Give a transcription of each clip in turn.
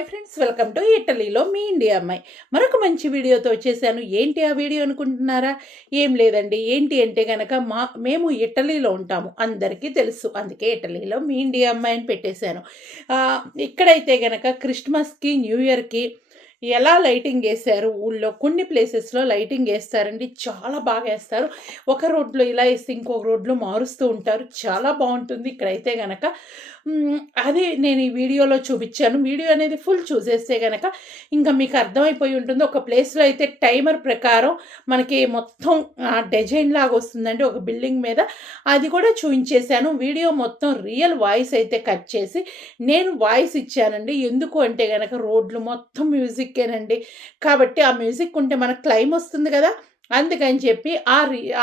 Hi friends, welcome to ఇటలీలో మీ India అమ్మాయి. మరొక మంచి వీడియోతో వచ్చేసాను. ఏంటి ఆ వీడియో అనుకుంటున్నారా? ఏం లేదండి. ఏంటి అంటే గనక మేము ఇటలీలో ఉంటాము, అందరికీ తెలుసు. అందుకే ఇటలీలో మీ ఇండియా అమ్మాయి అని పెట్టేశాను. ఇక్కడైతే గనక క్రిస్మస్కి, న్యూ ఇయర్కి ఎలా లైటింగ్ వేశారు ఊళ్ళో. కొన్ని ప్లేసెస్లో లైటింగ్ వేస్తారండి, చాలా బాగా వేస్తారు. ఒక రోడ్లో ఇలా వేస్తే ఇంకొక రోడ్లో మారుస్తూ ఉంటారు, చాలా బాగుంటుంది. ఇక్కడైతే గనక అది నేను ఈ వీడియోలో చూపించాను. వీడియో అనేది ఫుల్ చూసేస్తే గనక ఇంకా మీకు అర్థమైపోయి ఉంటుంది. ఒక ప్లేస్లో అయితే టైమర్ ప్రకారం మనకి మొత్తం డిజైన్ లాగా వస్తుందండి ఒక బిల్డింగ్ మీద. అది కూడా చూపించేశాను. వీడియో మొత్తం రియల్ వాయిస్ అయితే కట్ చేసి నేను వాయిస్ ఇచ్చానండి. ఎందుకు అంటే గనక రోడ్లు మొత్తం మ్యూజిక్కేనండి. కాబట్టి ఆ మ్యూజిక్ ఉంటే మనకు క్లైమ్ వస్తుంది కదా, అందుకని చెప్పి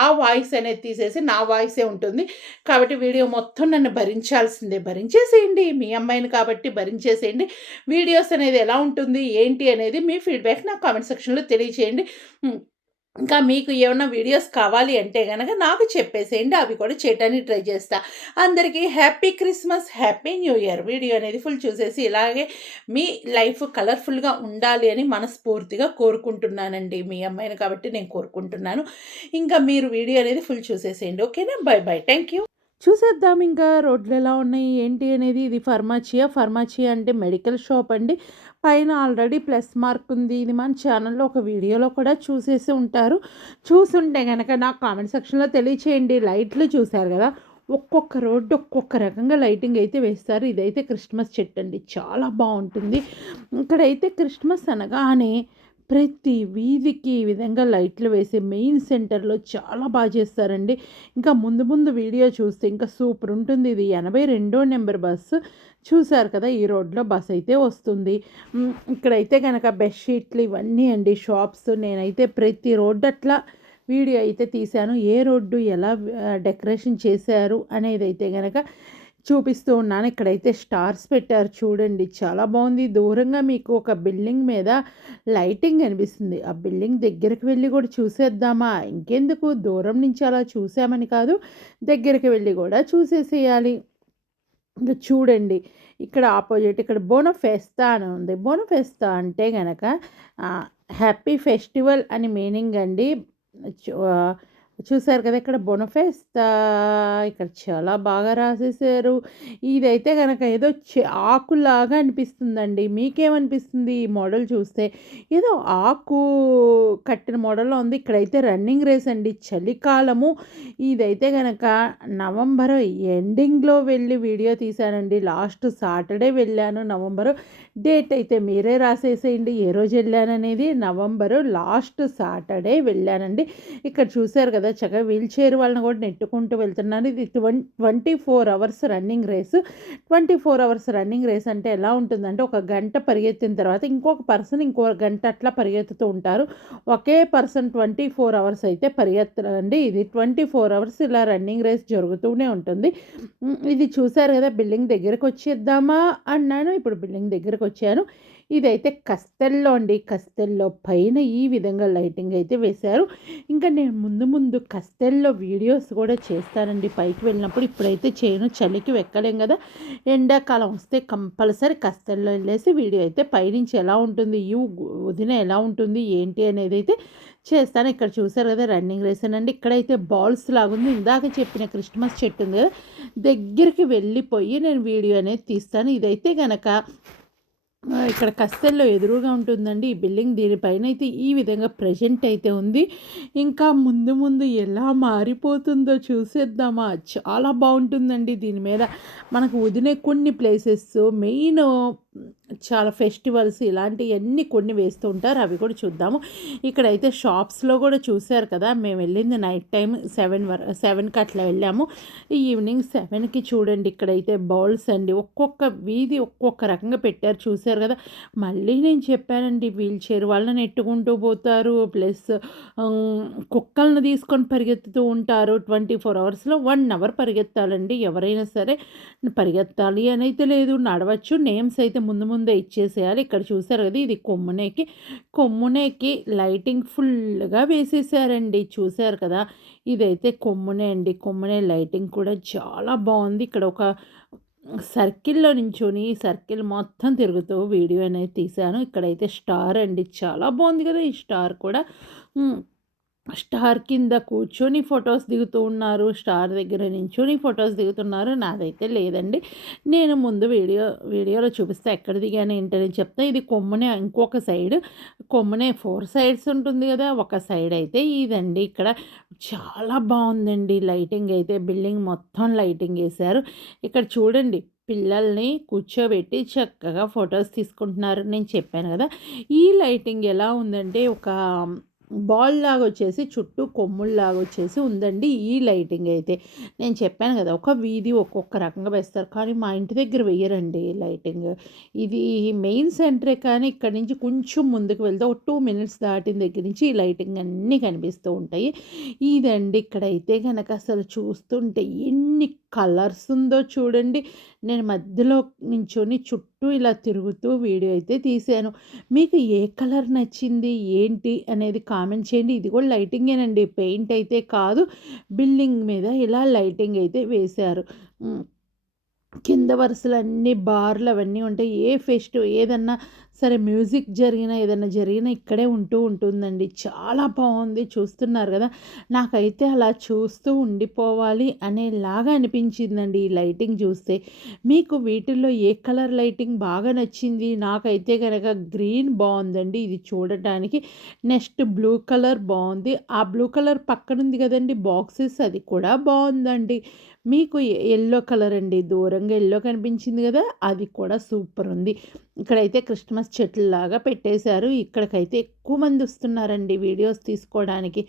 ఆ వాయిస్ అనేది తీసేసి నా వాయిసే ఉంటుంది. కాబట్టి వీడియో మొత్తం నన్ను భరించాల్సిందే. భరించేసేయండి, మీ అమ్మాయిని కాబట్టి భరించేసేయండి. వీడియోస్ అనేది ఎలా ఉంటుంది ఏంటి అనేది మీ ఫీడ్‌బ్యాక్ నాకు కామెంట్ సెక్షన్‌లో తెలియచేయండి. హ్మ్. ఇంకా మీకు ఏమన్నా వీడియోస్ కావాలి అంటే గనక నాకు చెప్పేసేయండి. అవి కూడా చేయటానికి ట్రై చేస్తా. అందరికీ happy Christmas, happy new year. Video అనేది ఫుల్ చూసేసి ఇలాగే మీ లైఫ్ కలర్‌ఫుల్‌గా ఉండాలి అని మనస్ఫూర్తిగా కోరుకుంటున్నానండి. మీ అమ్మాయిని కాబట్టి నేను కోరుకుంటున్నాను. ఇంకా మీరు వీడియో అనేది ఫుల్ చూసేసేయండి. ఓకేనా? By by. Thank you. చూసేద్దాం ఇంకా రోడ్లు ఎలా ఉన్నాయి ఏంటి అనేది. ఇది ఫర్మాచియా అంటే మెడికల్ షాప్ అండి. పైన ఆల్రెడీ ప్లస్ మార్క్ ఉంది. ఇది మన ఛానల్లో ఒక వీడియోలో కూడా చూసేసి ఉంటారు. చూసుంటే గనక నాకు కామెంట్ సెక్షన్లో తెలియచేయండి. లైట్లు చూశారు కదా, ఒక్కొక్క రోడ్డు ఒక్కొక్క రకంగా లైటింగ్ అయితే వేస్తారు. ఇదైతే క్రిస్మస్ చెట్టు అండి, చాలా బాగుంటుంది. ఇక్కడైతే క్రిస్మస్ అనగానే ప్రతి వీధికి ఈ విధంగా లైట్లు వేసి మెయిన్ సెంటర్‌లో చాలా చేస్తారండి. ఇంకా ముందు ముందు వీడియో చూస్తే ఇంకా సూపర్ ఉంటుంది. ఇది 82 నెంబర్ బస్సు. చూసారు కదా, ఈ రోడ్లో బస్ అయితే వస్తుంది. ఇక్కడైతే గనక బెడ్‌షీట్లు ఇవన్నీ అండి షాప్స్. నేనైతే ప్రతి రోడ్డు అట్లా వీడియో అయితే తీశాను. ఏ రోడ్డు ఎలా డెకరేషన్ చేశారు అనేదైతే గనక చూపిస్తూ ఉన్నాను. ఇక్కడైతే స్టార్స్ పెట్టారు చూడండి, చాలా బాగుంది. దూరంగా మీకు ఒక బిల్డింగ్ మీద లైటింగ్ అనిపిస్తుంది. ఆ బిల్డింగ్ దగ్గరికి వెళ్ళి కూడా చూసేద్దామా? ఇంకెందుకు, దూరం నుంచి అలా చూసామని కాదు, దగ్గరికి వెళ్ళి కూడా చూసేసేయాలి. ఇంకా చూడండి, ఇక్కడ ఆపోజిట్ ఇక్కడ బోనోఫెస్తా అని ఉంది. బోనోఫెస్తా అంటే గనక హ్యాపీ ఫెస్టివల్ అని మీనింగ్ అండి. చు చూసారు కదా, ఇక్కడ బొనఫెస్తా ఇక్కడ చాలా బాగా రాసేసారు. ఇదైతే గనక ఏదో ఆకులాగా అనిపిస్తుందండి. మీకేమనిపిస్తుంది ఈ మోడల్ చూస్తే? ఏదో ఆకు కట్టిన మోడల్లో ఉంది. ఇక్కడైతే రన్నింగ్ రేస్ అండి, చలికాలము. ఇదైతే గనక నవంబర్ ఎండింగ్‌లో వెళ్ళి వీడియో తీశానండి. లాస్ట్ సాటర్డే వెళ్ళాను నవంబరు. డేట్ అయితే మీరే రాసేసేయండి ఏ రోజు వెళ్ళాననేది. నవంబరు లాస్ట్ సాటర్డే వెళ్ళానండి. ఇక్కడ చూసారు కదా, చక్కగా వీల్ చైర్ వాళ్ళని కూడా నెట్టుకుంటూ వెళ్తున్నాను. ఇది 24 hours running race. 24 hours running race అంటే ఎలా ఉంటుందంటే, ఒక గంట పరిగెత్తిన తర్వాత ఇంకొక పర్సన్ ఇంకో గంట అట్లా పరిగెత్తుతూ ఉంటారు. ఒకే పర్సన్ 24 అవర్స్ అయితే పరిగెత్తరండి. ఇది 24 అవర్స్ ఇలా రన్నింగ్ రేస్ జరుగుతూనే ఉంటుంది. ఇది చూసారు కదా, బిల్డింగ్ దగ్గరకు వచ్చేద్దామా అన్నాను. ఇప్పుడు బిల్డింగ్ దగ్గరకు వచ్చాను. ఇదైతే కస్తెల్లో అండి. కస్తెల్లో పైన ఈ విధంగా లైటింగ్ అయితే వేశారు. ఇంకా నేను ముందు ముందు కస్తెల్లో వీడియోస్ కూడా చేస్తానండి పైకి వెళ్ళినప్పుడు. ఇప్పుడైతే చేయను, చలికి వెక్కలేం కదా. ఎండాకాలం వస్తే కంపల్సరీ కస్తెల్లో వెళ్ళేసి వీడియో అయితే పైనుంచి ఎలా ఉంటుంది, ఈ వదిన ఎలా ఉంటుంది ఏంటి అనేది అయితే చేస్తాను. ఇక్కడ చూసారు కదా, రన్నింగ్ రేస్ అండి. ఇక్కడైతే బాల్స్ లాగుంది. ఇందాక చెప్పిన క్రిస్మస్ చెట్టు ఉంది కదా, దగ్గరికి వెళ్ళిపోయి నేను వీడియో అనేది తీస్తాను. ఇదైతే గనక ఇక్కడ కస్తెల్లో ఎదురుగా ఉంటుందండి ఈ బిల్డింగ్. దీనిపైన అయితే ఈ విధంగా ప్రెజెంట్ అయితే ఉంది. ఇంకా ముందు ముందు ఎలా మారిపోతుందో చూసేద్దామా? చాలా బాగుంటుందండి. దీని మీద మనకు వదిలే కొన్ని ప్లేసెస్ మెయిన్ చాలా ఫెస్టివల్స్ ఇలాంటివన్నీ కొన్ని వేస్తూ ఉంటారు, అవి కూడా చూద్దాము. ఇక్కడైతే షాప్స్లో కూడా చూశారు కదా, మేము వెళ్ళింది నైట్ టైం 7కి అట్లా వెళ్ళాము. ఈవినింగ్ 7కి చూడండి, ఇక్కడైతే బౌల్స్ అండి, ఒక్కొక్క వీధి ఒక్కొక్క రకంగా పెట్టారు చూశారు కదా. మళ్ళీ నేను చెప్పానండి, వీల్ చైర్ వాళ్ళని ఎట్టుకుంటూ పోతారు, ప్లస్ కుక్కలను తీసుకొని పరిగెత్తుతూ ఉంటారు. 24 అవర్స్లో 1 అవర్ పరిగెత్తాలండి ఎవరైనా సరే. పరిగెత్తాలి అని అయితే లేదు, నడవచ్చు. నేమ్స్ అయితే ముందు ముందే ఇచ్చేసేయాలి. ఇక్కడ చూసారు కదా, ఇది కొమ్మునేకి లైటింగ్ ఫుల్గా వేసేసారండి. చూసారు కదా, ఇదైతే కొమ్మునే అండి. కొమ్మునే లైటింగ్ కూడా చాలా బాగుంది. ఇక్కడ ఒక సర్కిల్‌లో నించొని సర్కిల్ మొత్తం తిరుగుతూ వీడియో అనేది తీశాను. ఇక్కడైతే స్టార్ అండి. చాలా బావుంది గదా! ఈ స్టార్ కూడా. హ్మ్. స్టార్ కింద కూర్చొని ఫోటోస్ దిగుతూ ఉన్నారు. స్టార్ దగ్గర నించొని ఫోటోస్ దిగుతున్నారు. నాదైతే లేదండి. నేను ముందు వీడియోలో చూపిస్తా ఎక్కడ దిగాను ఏంటని చెప్తా. ఇది కొమ్మనే ఇంకొక సైడ్ కొమ్మనే 4 సైడ్స్ ఉంటుంది గదా! ఒక సైడ్ అయితే ఇదండి. ఇక్కడ చాలా బావుందండి లైటింగ్ అయితే. బిల్డింగ్ మొత్తం లైటింగ్ ఏశారు. ఇక్కడ చూడండి పిల్లల్ని కూర్చోబెట్టి చక్కగా ఫోటోస్ తీసుకుంటున్నారు. నేను చెప్పాను గదా! ఈ లైటింగ్ ఎలా ఉందంటే ఒక బాల్‌లాగొచ్చేసి చుట్టూ కొమ్ముల్లాగొచ్చేసి ఉందండి ఈ లైటింగ్ అయితే. నేను చెప్పాను గదా! ఒక వీధి ఒక్కొక్క రకంగా వేస్తారు. కానీ మా ఇంటి దగ్గర వెయ్యరండి లైటింగ్. ఇది మెయిన్ సెంటరే కానీ ఇక్కడి నుంచి కొంచెం ముందుకు వెళ్తే ఒక 2 మినిట్స్ దాటిన దగ్గర నుంచి ఈ లైటింగ్ అన్నీ కనిపిస్తూ ఉంటాయి. ఇదండి ఇక్కడైతే గనక అసలు చూస్తుంటే ఎన్ని కలర్స్ ఉందో చూడండి. నేను మధ్యలో నించొని చుట్టూ ఇలా తిరుగుతూ వీడియో అయితే తీశాను. మీకు ఏ కలర్ నచ్చింది? ఏంటి? అనేది కామెంట్ చేయండి. ఇది కూడా లైటింగేనండి. పెయింట్ అయితే కాదు. బిల్డింగ్ మీద ఇలా లైటింగ్ అయితే వేశారు. హ్మ్. కింద వరుసలన్నీ బార్లు అవన్నీ ఉంటాయి. ఏ ఫెస్ట్ ఏదన్నా సరే మ్యూజిక్ జరిగినా, ఏదన్నా జరిగినా ఇక్కడే ఉంటూ ఉంటుందండి. చాలా బావుంది. చూస్తున్నారు గదా! నాకైతే అలా చూస్తూ ఉండిపోవాలి అనేలాగా అనిపించిందండి ఈ లైటింగ్ చూస్తే. మీకు వీటిల్లో ఏ కలర్ లైటింగ్ బాగా నచ్చింది? నాకైతే గనక గ్రీన్ బావుందండి ఇది చూడటానికి. నెక్స్ట్ బ్లూ కలర్ బావుంది. ఆ బ్లూ కలర్ పక్కనుంది గదండీ బాక్సెస్ అది కూడా బావుందండి. మీకు యెల్లో కలర్ అండి. దూరంగా యెల్లో కనిపించింది గదా! అది కూడా సూపరుంది. ఇక్కడైతే క్రిస్టమస్ చెట్లులాగా పెట్టేశారు. ఇక్కడికైతే ఎక్కువ మందొస్తున్నారండి వీడియోస్ తీసుకోవడానికి.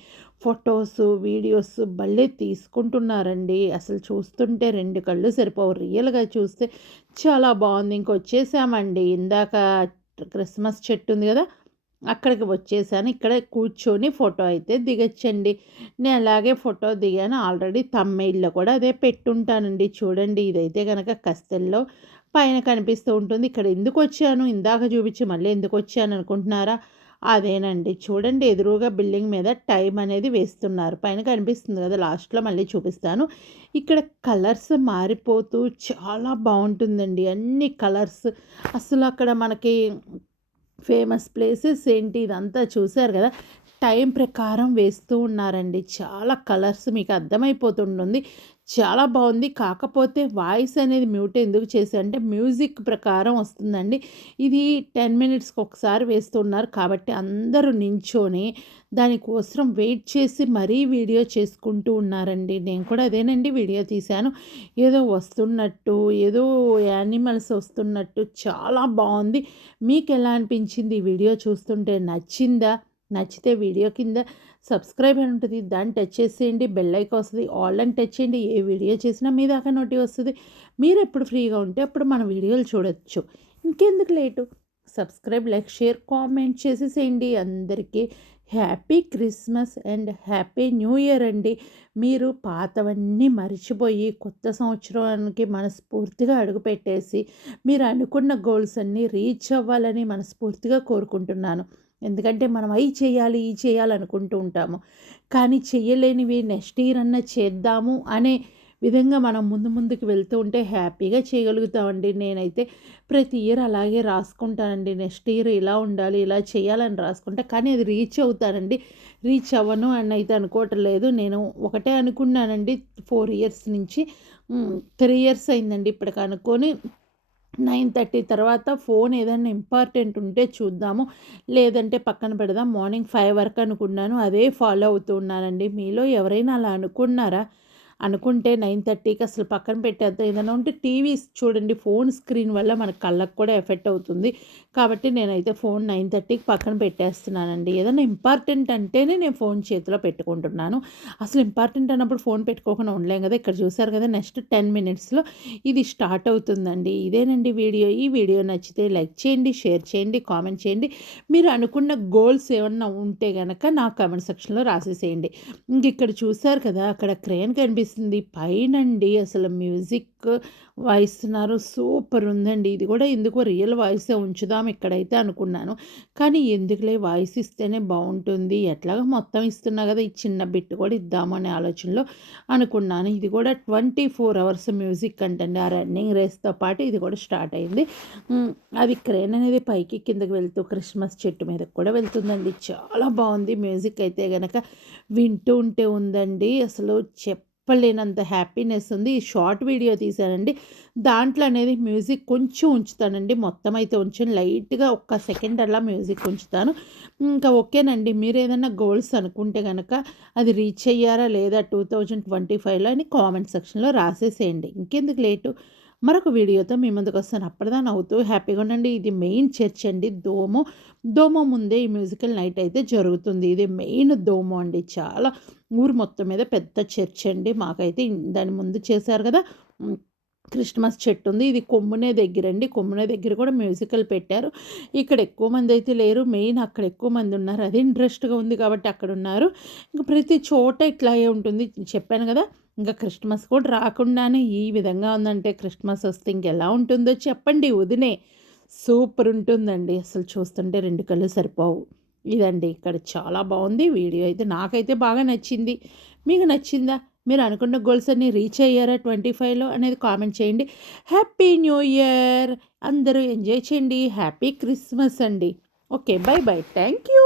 ఫోటోసు, వీడియోస్ భలే తీసుకుంటున్నారండి. అసలు చూస్తుంటే 2 కళ్ళు సరిపోవు. రియల్‌గా చూస్తే చాలా బావుంది. ఇంకొచ్చేసామండి. ఇందాక క్రిస్మస్ చెట్టు ఉంది గదా! అక్కడికి వచ్చేసాను. ఇక్కడ కూర్చొని ఫోటో అయితే దిగొచ్చండి. నేను అలాగే ఫోటో దిగాను. ఆల్రెడీ థంబ్‌నెయిల్‌లో కూడా అదే పెట్టుంటానండి. చూడండి ఇదైతే గనక కస్తెల్లో పైన కనిపిస్తూ ఉంటుంది. ఇక్కడ ఎందుకొచ్చాను? ఇందాక చూపించి మళ్ళీ ఎందుకొచ్చాను అనుకుంటున్నారా? అదేనండి. చూడండి ఎదురుగా బిల్డింగ్ మీద టైం అనేది వేస్తున్నారు. పైన కనిపిస్తుంది కదా! లాస్ట్‌లో మళ్ళీ చూపిస్తాను. ఇక్కడ కలర్స్ మారిపోతూ చాలా బావుంటుందండి. అన్ని కలర్స్ అసలు అక్కడ మనకి ఫేమస్ ప్లేసెస్ ఏంటి ఇదంతా చూసారు గదా! టైం ప్రకారం వేస్తూ ఉన్నారండి. చాలా కలర్స్ మీకు అర్థమైపోతుంటుంది. చాలా బావుంది. కాకపోతే వాయిస్ అనేది మ్యూట్ ఎందుకు చేశా అంటే మ్యూజిక్ ప్రకారం వస్తుందండి. ఇది 10 మినిట్స్‌కి ఒకసారి వేస్తున్నారు కాబట్టి అందరూ నించొని దానికోసం వెయిట్ చేసి మరీ వీడియో చేసుకుంటూ ఉన్నారండి. నేను కూడా అదేనండి వీడియో తీశాను. ఏదో వస్తున్నట్టు, ఏదో యానిమల్స్ వస్తున్నట్టు చాలా బావుంది. మీకెలా అనిపించింది ఈ వీడియో చూస్తుంటే? నచ్చిందా? నచ్చితే వీడియో కింద సబ్స్క్రైబ్ అని ఉంటది. దాన్ని టచ్ చేసేయండి. బెల్ ఐకాన్ వస్తది. ఆల్ అని టచ్ చేయండి. ఏ వీడియో చేసినా మీ దాకా నోటి వస్తది. మీరెప్పుడు ఫ్రీగా ఉంటే అప్పుడు మన వీడియోలు చూడొచ్చు. ఇంకెందుకు late? Subscribe, like, share, comment చేసేసేయండి. అందరికీ happy Christmas and happy new year అండి. మీరు పాతవన్నీ మర్చిపోయి కొత్త సంవత్సరానికి మనస్ఫూర్తిగా అడుగుపెట్టేసి మీరు అనుకున్న గోల్స్ అన్నీ రీచ్ అవ్వాలని మనస్ఫూర్తిగా కోరుకుంటున్నాను. ఎందుకంటే మనం అయి చేయాలి, ఈ చేయాలి అనుకుంటూ ఉంటాము. కానీ చెయ్యలేనివి నెక్స్ట్ ఇయర్ అన్నా చేద్దాము అనే విధంగా మనం ముందుకు వెళ్తూ ఉంటే హ్యాపీగా చేయగలుగుతామండి. నేనైతే ప్రతి ఇయర్ అలాగే రాసుకుంటానండి. నెక్స్ట్ ఇయర్ ఇలా ఉండాలి, ఇలా చేయాలని రాసుకుంటా. కానీ అది రీచ్ అవుతానండి. రీచ్ అవ్వను అని అయితే అనుకోవటం లేదు. నేను ఒకటే అనుకున్నానండి 4 ఇయర్స్ నుంచి. 3 ఇయర్స్ అయిందండి ఇప్పటికి అనుకోని 9:30 తర్వాత ఫోన్ ఏదైనా ఇంపార్టెంట్ ఉంటే చూద్దాము. లేదంటే పక్కన పెడదాం. మార్నింగ్ 5 వరకు అనుకున్నాను. అదే ఫాలో అవుతూ ఉన్నానండి. మీలో ఎవరైనా అలా అనుకున్నారా? అనుకుంటే 9:30కి అసలు పక్కన పెట్టేద్దాం. ఏదైనా ఉంటే టీవీస్ చూడండి. ఫోన్ స్క్రీన్ వల్ల మన కళ్ళకి కూడా ఎఫెక్ట్ అవుతుంది. కాబట్టి నేనైతే ఫోన్ 9:30కి పక్కన పెట్టేస్తున్నానండి. ఏదైనా ఇంపార్టెంట్ అంటేనే నేను ఫోన్ చేతిలో పెట్టుకుంటున్నాను. అసలు ఇంపార్టెంట్ అన్నప్పుడు ఫోన్ పెట్టుకోకుండా ఉండలేం కదా! ఇక్కడ చూసారు కదా! నెక్స్ట్ 10 మినిట్స్‌లో ఇది స్టార్ట్ అవుతుందండి. ఇదేనండి వీడియో. ఈ వీడియో నచ్చితే లైక్ చేయండి, షేర్ చేయండి, కామెంట్ చేయండి. మీరు అనుకున్న గోల్స్ ఏమన్నా ఉంటే గనక నా కామెంట్ సెక్షన్‌లో రాసేసేయండి. ఇంక ఇక్కడ చూసారు కదా! అక్కడ క్రేన్ కనిపిస్తుంది. వచ్చేసింది. పైనండి అసలు మ్యూజిక్ వాయిస్తున్నారు. సూపర్ ఉందండి. ఇది కూడా ఎందుకో రియల్ వాయిసే ఉంచుదాం ఇక్కడైతే అనుకున్నాను. కానీ ఎందుకులే వాయిస్ ఇస్తేనే బావుంటుంది. ఎట్లాగో మొత్తం ఇస్తున్నా కదా! ఈ చిన్న బిట్ కూడా ఇద్దాము అనే ఆలోచనలో అనుకున్నాను. ఇది కూడా 24 అవర్స్ మ్యూజిక్ అంటండి. ఆ రన్నింగ్ రేస్‌తో పాటు ఇది కూడా స్టార్ట్ అయింది. హ్మ్. అది క్రేన్ అనేది పైకి కిందకి వెళ్తూ క్రిస్మస్ చెట్టు మీదకి కూడా వెళ్తుందండి. చాలా బావుంది మ్యూజిక్ అయితే గనక. వింటూ ఉంటే ఉందండి అసలు చెప్పలేనంత హ్యాపీనెస్ ఉంది. ఈ షార్ట్ వీడియో తీశానండి. దాంట్లో అనేది మ్యూజిక్ కొంచెం ఉంచుతానండి. మొత్తం అయితే ఉంచను. లైట్‌గా ఒక్క సెకండ్ అలా మ్యూజిక్ ఉంచుతాను. ఇంకా ఓకేనండి. మీరేదన్నా గోల్స్ అనుకుంటే గనక అది రీచ్ అయ్యారా లేదా 2025లో అని కామెంట్ సెక్షన్‌లో రాసేసేయండి. ఇంకెందుకు లేటు. మరొక వీడియోతో మీ ముందుకొస్తాను. అప్పటిదాకా నవ్వుతూ హ్యాపీగా ఉండండి. ఇది మెయిన్ చర్చ్ అండి. దోమో ముందే ఈ మ్యూజికల్ నైట్ అయితే జరుగుతుంది. ఇది మెయిన్ దోమో అండి. చాలా ఊరు మొత్తం మీద పెద్ద చర్చ్ అండి. మాకైతే దాని ముందు చేశారు కదా! క్రిస్మస్ చెట్టు ఉంది. ఇది కొమ్మునే దగ్గరండి. కొమ్మునే దగ్గర కూడా మ్యూజికల్ పెట్టారు. ఇక్కడ ఎక్కువ మంది అయితే లేరు. మెయిన్ అక్కడ ఎక్కువ మంది ఉన్నారు. అది ఇంట్రెస్ట్‌గా ఉంది కాబట్టి అక్కడున్నారు. ఇంక ప్రతి చోట ఇట్లాగే ఉంటుంది. చెప్పాను కదా! ఇంకా క్రిస్మస్ కూడా రాకుండానే ఈ విధంగా ఉందంటే క్రిస్మస్ వస్తే ఇంకెలా ఉంటుందో చెప్పండి వదినే. సూపర్ ఉంటుందండి. అసలు చూస్తుంటే 2 కళ్ళు సరిపోవు. ఇదండి ఇక్కడ చాలా బావుంది. వీడియో అయితే నాకైతే బాగా నచ్చింది. మీకు నచ్చిందా? మీరు అనుకున్న గోల్స్ అన్నీ రీచ్ అయ్యారా 25లో అనేది కామెంట్ చేయండి. Happy new year! అందరూ ఎంజాయ్ చేయండి. హ్యాపీ క్రిస్మస్ అండి. Okay. By by. Thank you.